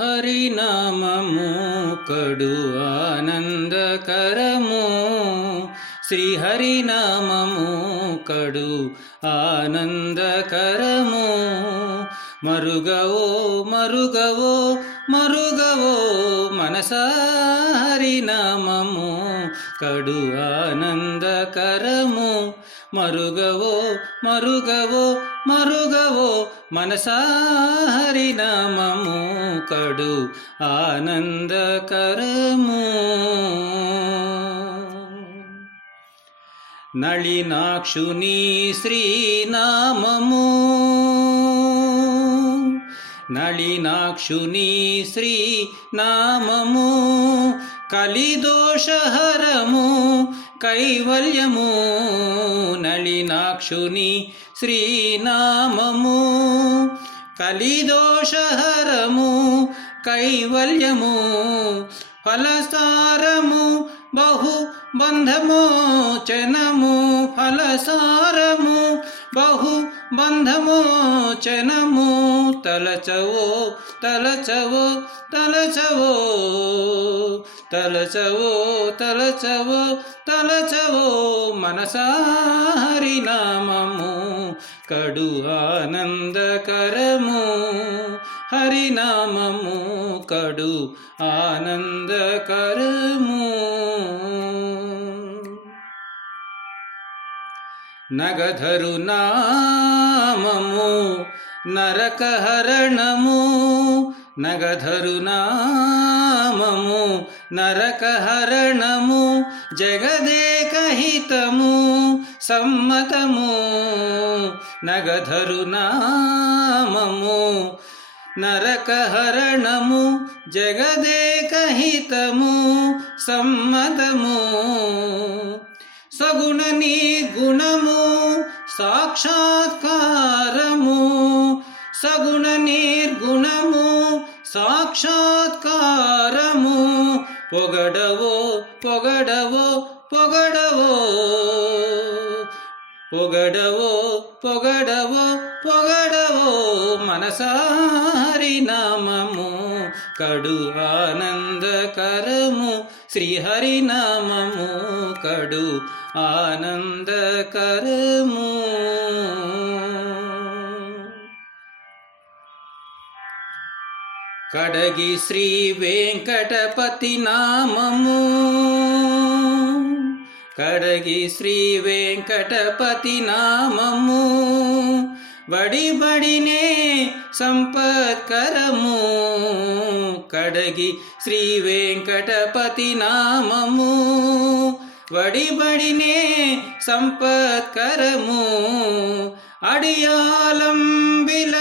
హరినామము కడు ఆనందకరము, శ్రీహరినామము కడు ఆనందకరము. మరుగవో మరుగవో మరుగవో మనసా, హరినామము కడు ఆనందకరము. మరుగవో మరుగవో మరుగవో మనసా, హరినామము కడు ఆనందకరము. నళినాక్షుని శ్రీనామము, నళినాక్షుని శ్రీనామము కలిదోషహరము కైవల్యము. నళినాక్షుని శ్రీనామము కలిదోషహరము కైవల్యము. ఫలసారము బహు బంధమోచనము, ఫలసారము బహు బంధమోచనము. తలచవో తలచవో తలచవో తలచవో తలచవో తలచవో మనసా, హరినామము కడు ఆనందకరము. హరినామము కడు ఆనందకరము. నగధరు నామము నరకహరణము, నగధరు నామము నరకహరణము. జగదేకహితము సమ్మతము. నగధరు నామము నరకహరణము, జగదేకహితము సమ్మతము. సగుణ నిర్గుణము సాక్షాత్కారము, సగుణ నిర్గుణము సాక్షాత్కారము. పొగడవో పొగడవో పొగడవో పొగడవో పొగడవో పొగడవో మనసా, హరినామము కడు ఆనందకరము. శ్రీహరినామము కడు ఆనందకరము. కడగి శ్రీ వెంకటపతి నామము, కడగి శ్రీ వెంకటపతి నామము. బడిబడినే సంపత్కరము, కడగి శ్రీ వెంకటపతి నామము. బడిబడినే సంపత్కరము. అడియాలంబిల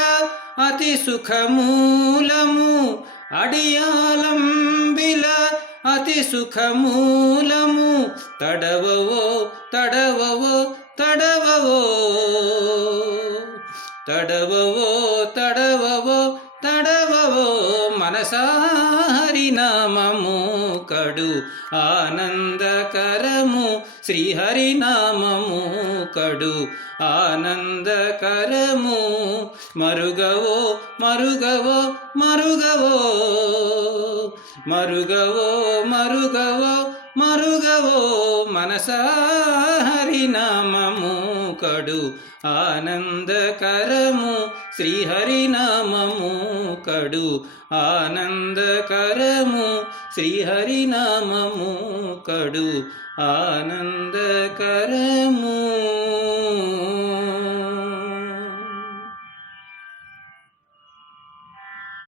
అతి సుఖమూలము, అడియాలంబిల అతి సుఖమూలము. తడవవో తడవవో తడవవో తడవవో తడవవో తడవవో మనసా, హరినామము కడు ఆనందకరము. శ్రీహరినామము కడు ఆనందకరము. మరుగవో మరుగవో మరుగవో మరుగవో మరుగవో మరుగవో మనసా, హరినామము కడు ఆనందకరము. శ్రీహరినామము కడు ఆనందకరము. శ్రీహరినామము కడు ఆనందకరము.